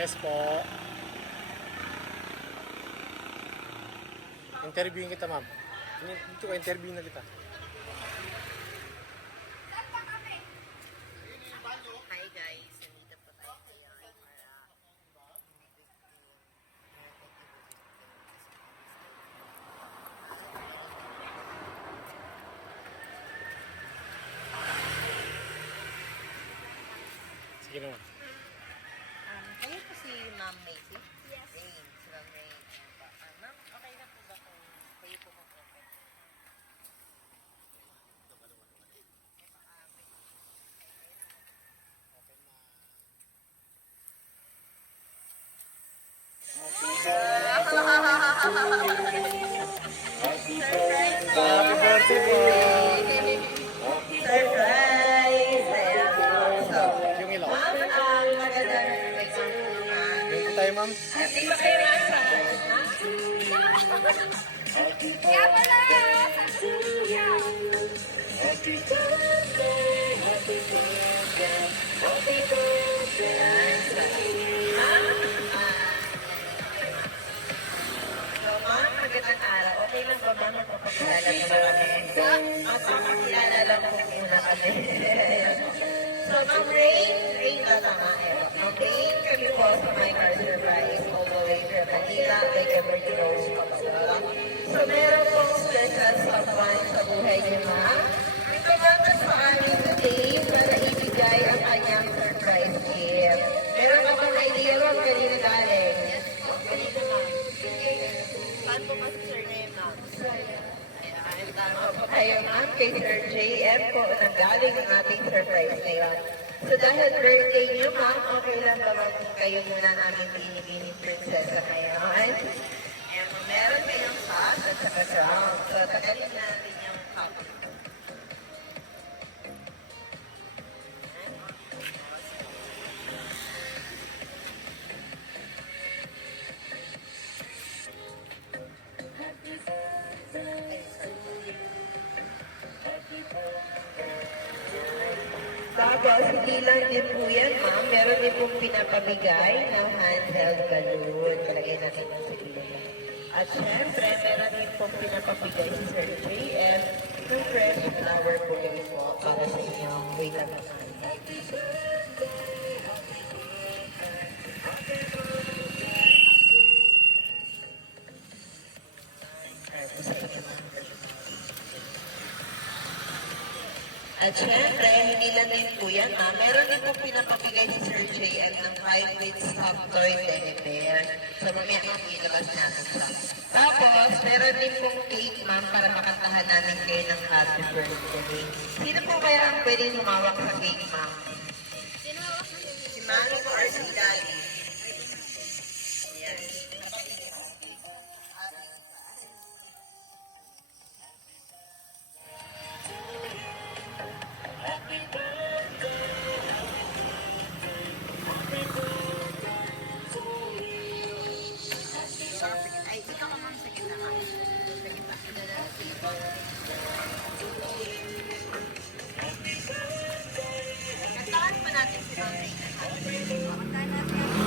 Yes po. Interviewin kita, ma'am. Dito ka, interview na kita. Hi guys, nandito po tayo ngayon para Sige naman. kayo po si Ma'am Macy? Yes. Rain, si Ma'am Rain. Ma'am, okay na po ba kung kayo po mag-open? Happy birthday po. Surprise! Ayan po. So, Yung ilaw. ma'am, ang magandang nagsusunan. Yung po tayo, ma'am. Hindi ba kayo nasa? Kaya pala, sa So, ma'am, magandang araw. Okay lang ba, ma'am? Magpapakilala mo na kami. Magpapakilala lang po muna kami. So, Ma'am Rain, Rain na tama eh. Ma'am Rain, kami po sa My Car Surprise all the way from Manila, like ever you know, So, meron pong special someone sa buhay niyo, ma'am. Ang tumata sa amin today para ibigay ang kanyang surprise gift. Meron ka bang idea, ma'am, kanina galing? Kanina, ma'am. Saan po kasi surname, ma'am? Ayan, tama po kayo, ma'am, kay Sir JM po nanggaling ang ating surprise ngayon. So dahil birthday niyo, ma'am, okay lang ba ma'am kayo muna namin binibini prinsesa ngayon? And meron kayong sauce at saka ground. So tagalin natin yung cup. Tapos, hindi lang din po yan, ma'am. Meron din pong pinapabigay na handheld balloon. Talagay natin yung sigilo. At syempre, meron din pong pinapabigay si Sir JF ng fresh flower po yun po para sa inyo. Wait lang naman. Ito sa inyo, ma'am. At syempre, hindi lang din po yan, ha? Meron din po pinapabigay si Sir JM ng 5-weight soft toy teddy bear. So, mamaya nga po ilabas natin siya. Tapos, meron din pong cake, ma'am, para makantahan namin kayo ng happy birthday. Sino po kaya ang pwedeng humawak sa cake, ma'am? tinawag na Si Mami po or si Daddy? Yan. Ay, ikaw ka ma'am sa gitna, ma'am. Sa gitna. Kantahan pa natin si Ma'am Reyna. Kantahan natin.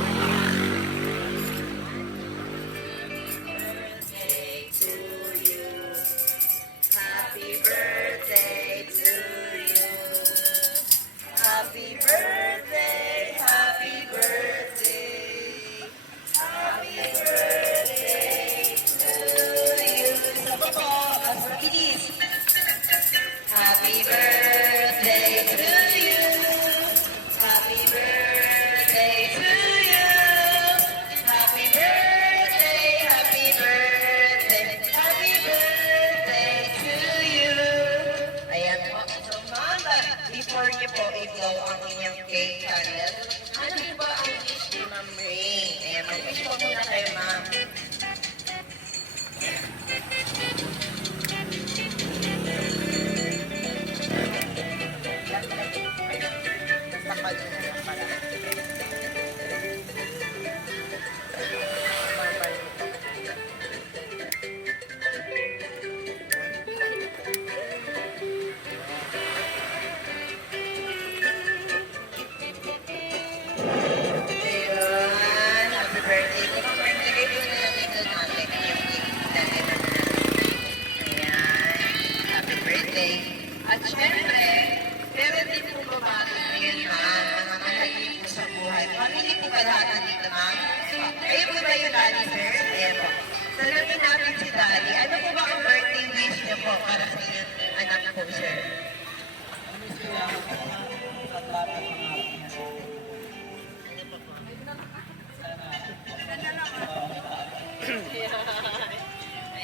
Ayan po. Salamin natin si Dali. Ano po ba ang birthday wish niyo po para sa inyong anak po, sir?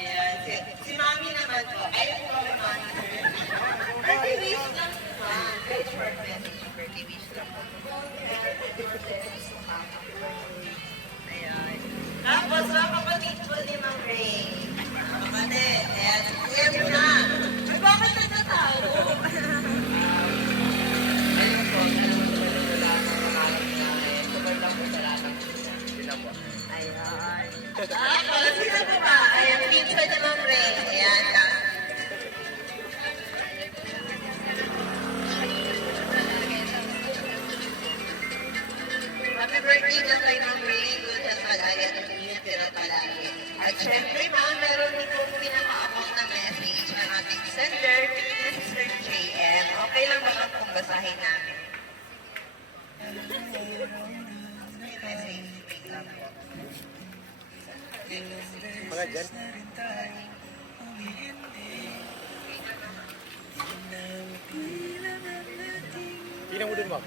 Ayan. Si Mami naman po. Ayaw po kami Mami, sir. Birthday wish lang po, ma'am. Very short message. Birthday wish lang po. Ayan. Tapos, mga kapatid po ni Ma'am Ray. Mga kapatid, ayan. Kuya mo na. Ay, bakit nagtatago? Ayun po, wala nang pangalan niya. Tumal lang po sa lahat ng sila po. Ayan. Tapos, sino po ba? Ayan, pizza ni Ma'am Ray. Ayan na. Happy birthday na kay Ma'am Ray. Good at palagi at ingat ka na palagi. At syempre, ma'am, meron din po pinaka-account na message ang ating sender na si Sir JM. Okay lang ba ma'am kung basahin namin? Message, wait lang po. Mga dyan. Tingnan mo dun, ma'am.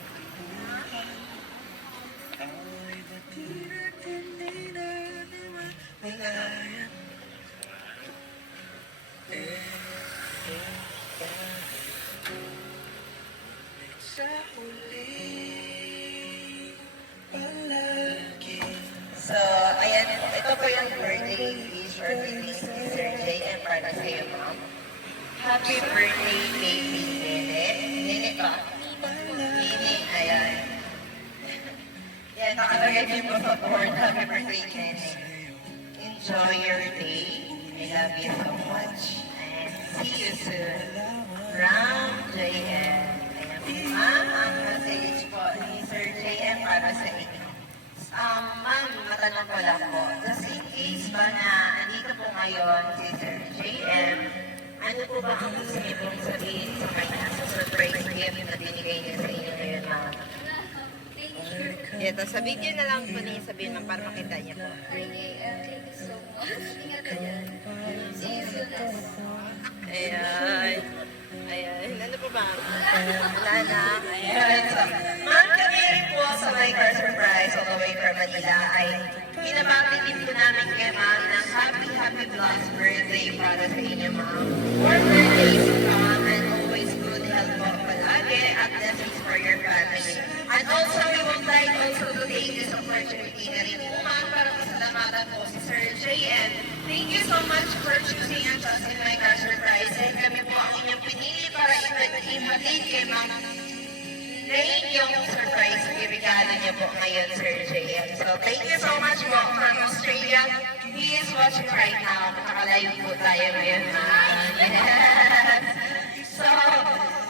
So, ayan, ito po yung birthday wish or greetings ni Sir JM para sa iyo, ma'am. Happy birthday, baby Nene. Nene ka? Nene, ayan. Yan, nakalagay din po sa board. Happy birthday, Nene. Enjoy your day. I love you so much. And see you soon. From JM. Ayan, ma'am, ang message po ni Sir JM para sa inyo. Ma'am, matanong ko lang po. Just in case ba na andito po ngayon si Sir JM, ano po ba ang gusto niyo pong sabihin sa kanya sa surprise gift na binigay niya sa inyo ngayon, ma'am? Thank you. Ito, sabihin niyo na lang po niya sabihin, ma'am, para makita niya po. Thank you so much. Ingat ka dyan. See you soon. Ayan. Ayan. Ano po ba? Wala na. Ayan. So, ma'am, kami rin po sa My Car Surprise all the way from Manila ay pinamati din po namin kay ma'am ng happy blessed birthday para sa inyo, ma'am. More birthdays to come and always good health po palagi at blessings for your family. And also, we would like also to take this opportunity na rin po, ma'am, para masalamatan po si Sir JM. Thank you so much for choosing us as in My Car Surprise. And kami po ang inyong pinili para ihatid kay ma'am Rain yung surprise i-regalo niyo po ngayon, Sir JM. So, thank you so much po from Australia. He is watching right now. Nakakalayo po tayo ngayon. Yes. So,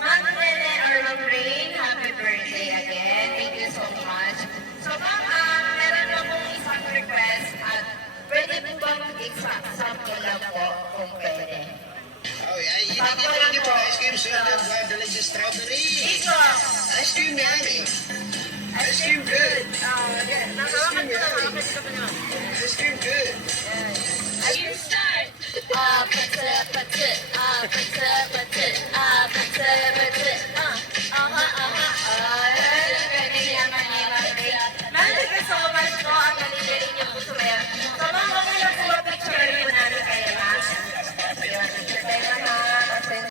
Ma'am Nene or Ma'am Rain, happy birthday again. Thank you so much. So, ma'am, meron na pong isang request at pwede po bang example lang po kung pwede? Oh, yeah, you need to give ice cream soda, delicious strawberry. Ito! Ice cream, yummy. Ice cream good. Nakawakan ko na, makapit ka pa naman. Ice cream good.